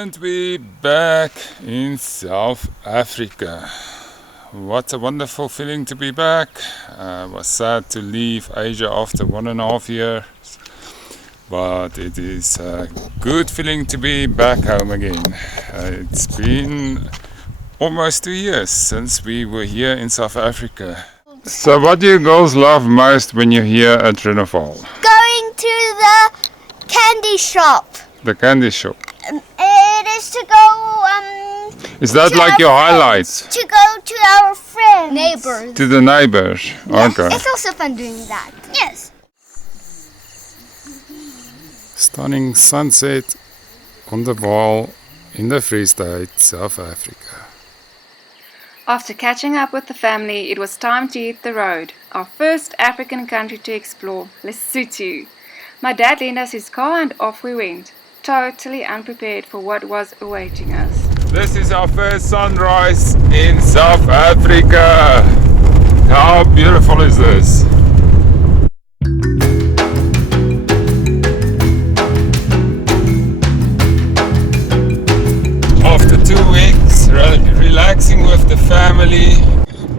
And we're back in South Africa. What a wonderful feeling to be back. Was sad to leave Asia after 1.5 years, but it is a good feeling to be back home again. It's been almost 2 years since we were here in South Africa. So what do you girls love most when you're here at Renoval? Going to the candy shop. The candy shop. It is to go Is that like your highlights? to go to our friends. Neighbors. To the neighbors? Yes. Okay. It's also fun doing that. Yes. Stunning sunset on the Vaal in the Free State, South Africa. After catching up with the family, it was time to hit the road. Our first African country to explore, Lesotho. My dad lent us his car and off we went, totally unprepared for what was awaiting us. This is our first sunrise in South Africa. How beautiful is this? After 2 weeks relaxing with the family,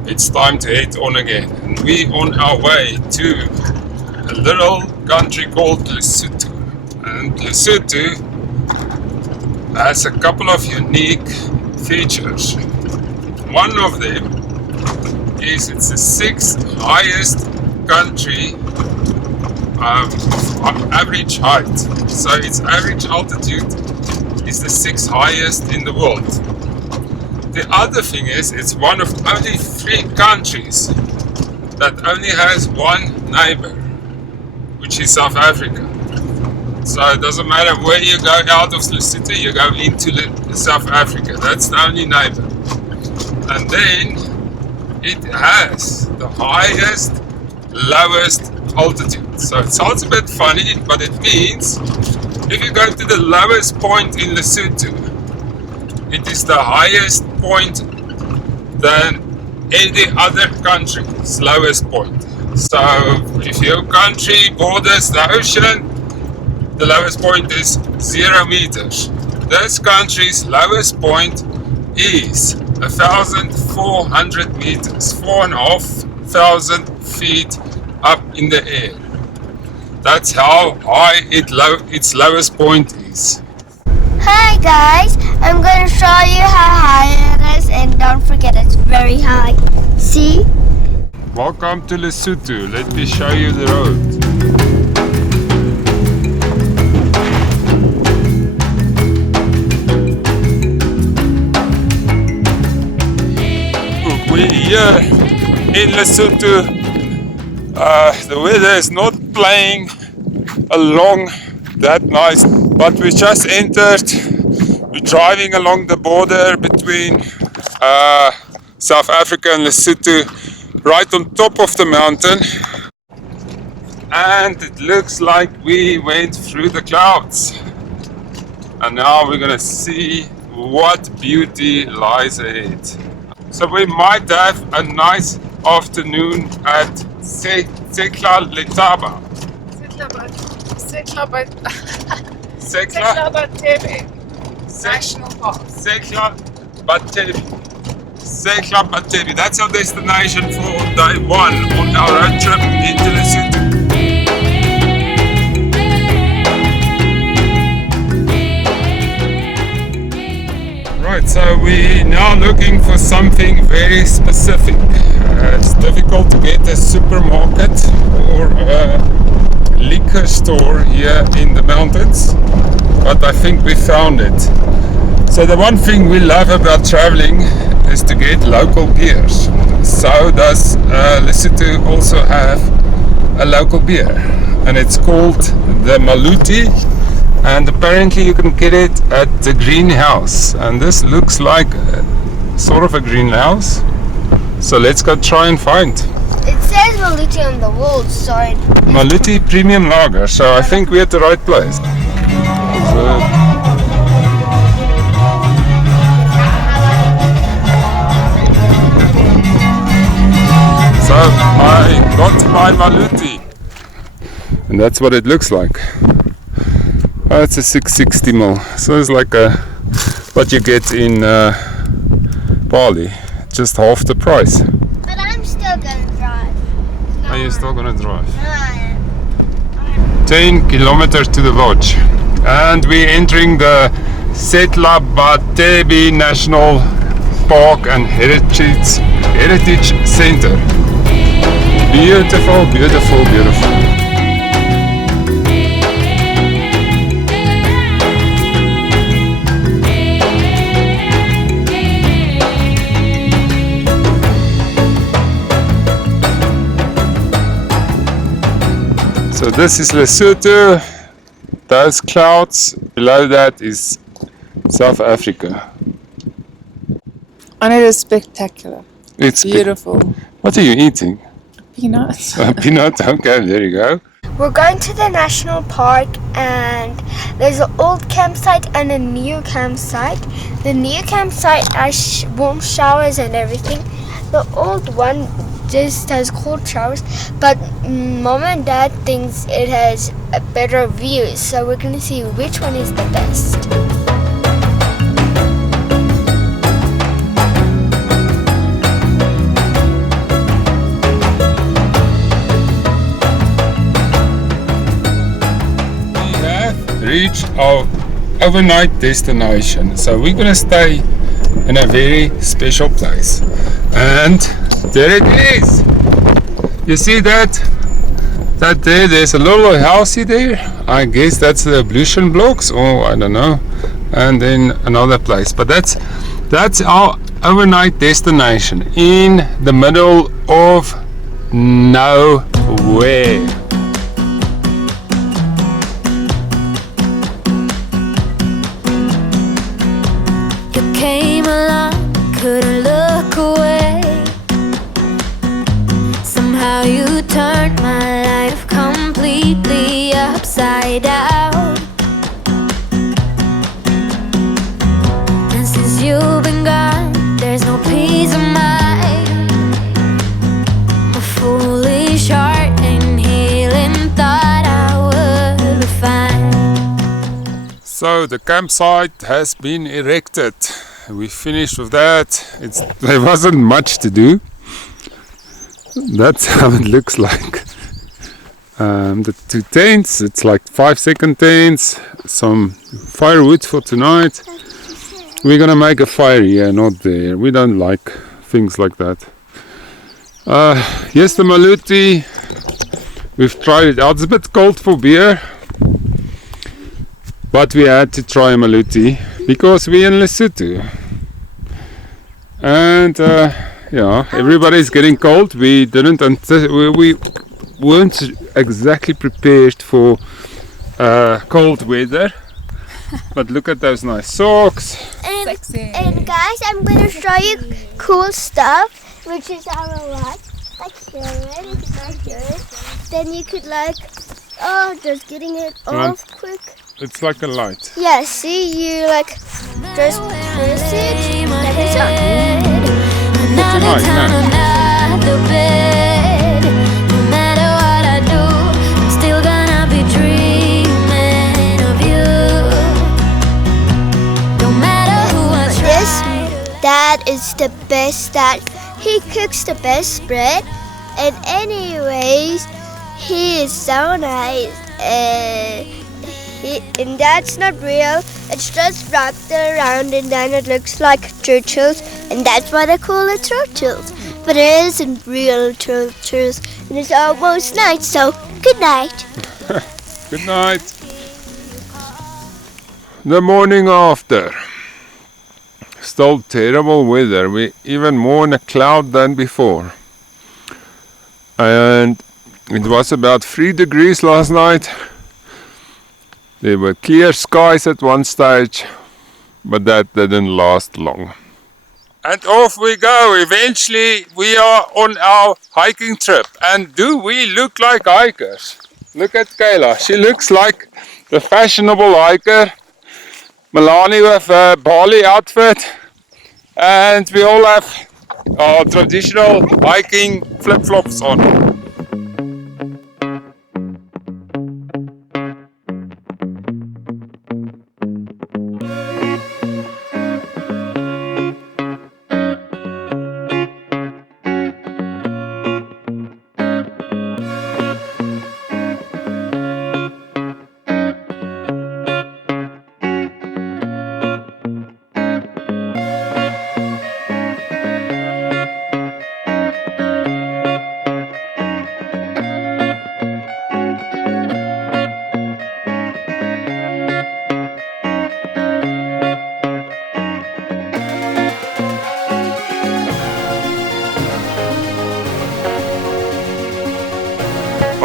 it's time to head on again. And we're on our way to a little country called Lesotho. And Lesotho has a couple of unique features. One of them is it's the 6th highest country of average height. So its average altitude is the 6th highest in the world. The other thing is it's one of only 3 countries that only has one neighbor, which is South Africa. So it doesn't matter where you go out of Lesotho, you go into South Africa. That's the only neighbor. And then it has the highest, lowest altitude. So it sounds a bit funny, but it means if you go to the lowest point in Lesotho, it is the highest point than any other country's lowest point. So if your country borders the ocean, the lowest point is 0 meters. This country's lowest point is 1,400 meters, 4,500 feet up in the air. That's how high its lowest point is. Hi guys, I'm going to show you how high it is, and don't forget it's very high. See? Welcome to Lesotho. Let me show you the road. We're here in Lesotho. The weather is not playing along that nice, but we just entered. We're driving along the border between South Africa and Lesotho, right on top of the mountain, and it looks like we went through the clouds, and now we're gonna see what beauty lies ahead. So we might have a nice afternoon at Sahara. National Park. Sahara. That's our destination for day 1 on our road trip into Lesotho. Right, so we're now looking for something very specific. It's difficult to get a supermarket or a liquor store here in the mountains, but I think we found it. So the one thing we love about traveling is to get local beers. So does Lesotho also have a local beer, and it's called the Maluti, and apparently you can get it at the greenhouse, and this looks like sort of a greenhouse. So let's go try and find. It says Maluti on the walls, so Maluti Premium Lager, so I think we're at the right place. So I got my Maluti, and that's what it looks like. Oh, it's a 660 ml, so it's like a what you get in Bali, just half the price. But I'm still gonna drive. Are you still gonna drive? No, I am. 10 kilometers to the lodge, and we're entering the Setlabatebi National Park and Heritage Center. Beautiful, beautiful, beautiful. So this is Lesotho. Those clouds below that is South Africa. And it is spectacular. It's Beautiful. What are you eating? Peanuts. Peanut. Okay, there you go. We're going to the national park, and there's an old campsite and a new campsite. The new campsite has warm showers and everything. The old one just has cold showers, but Mom and Dad thinks it has a better view, so we're going to see which one is the best. Reach our overnight destination, so we're gonna stay in a very special place, and there it is. You see that there's a little housey there. I guess that's the ablution blocks, or I don't know, and then another place, but that's our overnight destination in the middle of nowhere. Came along, couldn't look away. Somehow you turned my life completely upside down. And since you've been gone, there's no peace of mind. A foolish heart and healing thought I would be fine. So the campsite has been erected. We finished with that. There wasn't much to do. That's how it looks like. The two tents, it's like 5-second tents, some firewood for tonight. We're gonna make a fire here, not there. We don't like things like that. Yes, the Maluti, we've tried it out. It's a bit cold for beer, but we had to try Maluti because we're in Lesotho. And yeah, everybody's getting cold. We weren't exactly prepared for cold weather. But look at those nice socks. And guys, I'm going to show you cool stuff, which is our light. Like here, if you can't hear it, then you could just getting it off quick. It's like a light. Yeah, see, you just press it, then it's on. It's a light, No matter what I do, I'm still gonna be dreaming of you. No matter who I try. Dad is the best dad. He cooks the best bread. And anyways, he is so nice. And that's not real. It's just wrapped around and then it looks like turtles. And that's why they call it turtles. But it isn't real turtles. And it's almost night, so good night. Good night. The morning after. Still terrible weather. We even more in a cloud than before. And it was about 3 degrees last night. There were clear skies at one stage, but that didn't last long. And off we go. Eventually we are on our hiking trip. And do we look like hikers? Look at Kayla. She looks like the fashionable hiker. Milani with a Bali outfit. And we all have our traditional hiking flip-flops on.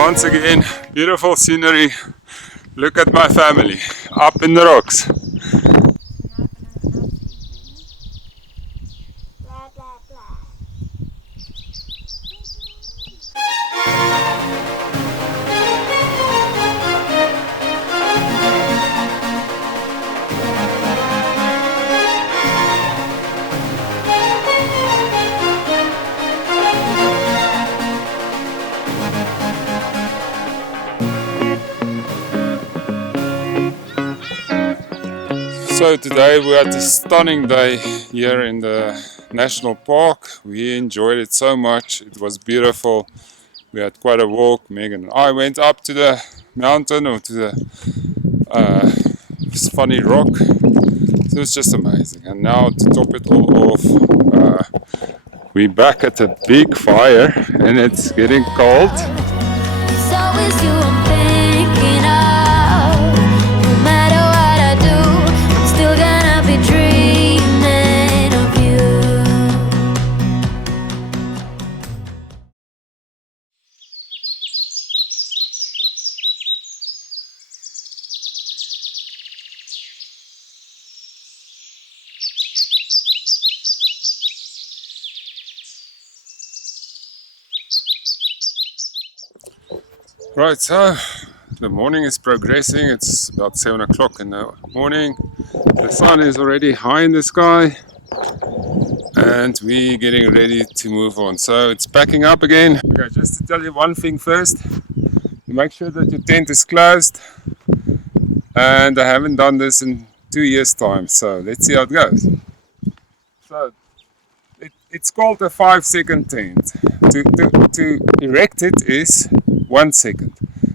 Once again, beautiful scenery. Look at my family up in the rocks. Blah, blah, blah. So today we had a stunning day here in the national park. We enjoyed it so much. It was beautiful. We had quite a walk. Megan and I went up to the mountain or to the funny rock. So it was just amazing. And now to top it all off, we're back at a big fire and it's getting cold. It's always you I'm thinking of. No matter what I do, I'm still gonna be dreaming of you. Right, so the morning is progressing. It's about 7 o'clock in the morning. The sun is already high in the sky and we're getting ready to move on. So it's packing up again. Okay, just to tell you one thing first, make sure that your tent is closed. And I haven't done this in 2 years' time, so let's see how it goes. So it's called a 5-second tent. To erect it is 1 second.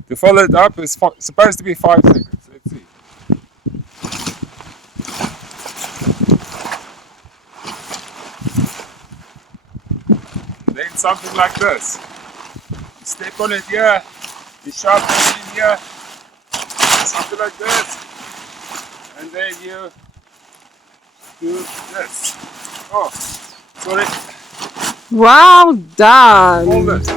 To follow it up is supposed to be 5 seconds. Let's see. Then something like this. You step on it here, you shove it in here, something like this, and then you do this. Oh, sorry. Well done. Hold it.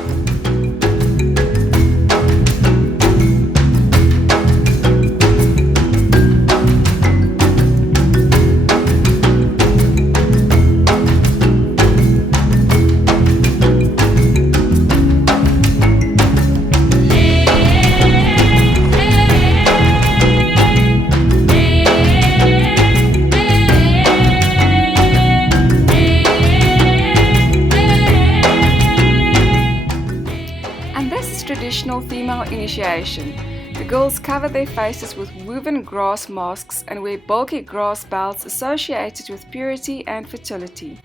Traditional female initiation. The girls cover their faces with woven grass masks and wear bulky grass belts associated with purity and fertility.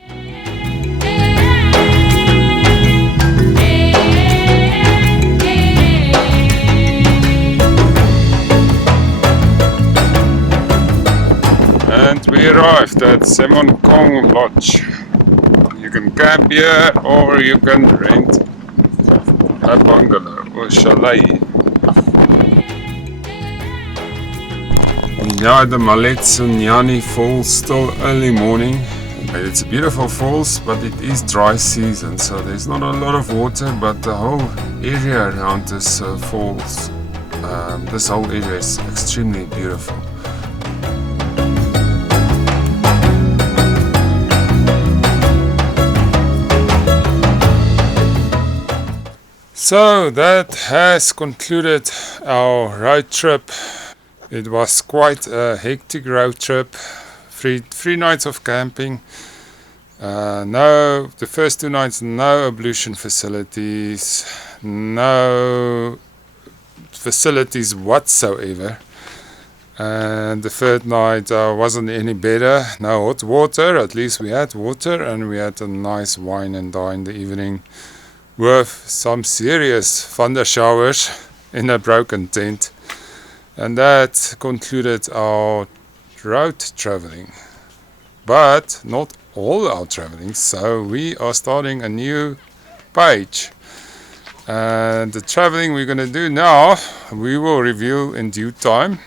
And we arrived at Semonkong Lodge. You can camp here or you can rent a bungalow or chalet. Yeah, the Maletsonyani Falls, still early morning. It's a beautiful falls, but it is dry season, so there's not a lot of water, but the whole area around this falls, this whole area is extremely beautiful. So that has concluded our road trip. It was quite a hectic road trip. Three nights of camping. The first 2 nights, no ablution facilities, no facilities whatsoever. And the third night wasn't any better. No hot water, at least we had water, and we had a nice wine and dine in the evening, with some serious thunder showers in a broken tent. And that concluded our road traveling. But not all our traveling, so we are starting a new page. And the traveling we're going to do now, we will review in due time.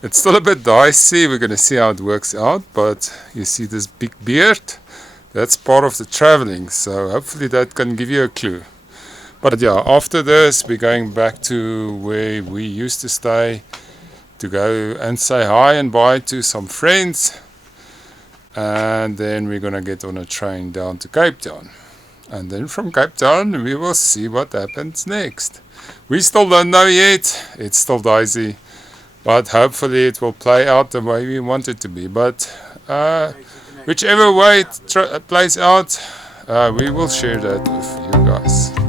It's still a bit dicey, we're going to see how it works out, but you see this big beard? That's part of the traveling, so hopefully that can give you a clue. But yeah, after this we're going back to where we used to stay to go and say hi and bye to some friends, and then we're gonna get on a train down to Cape Town, and then from Cape Town we will see what happens next. We still don't know yet, it's still dicey, but hopefully it will play out the way we want it to be. But whichever way it plays out, we will share that with you guys.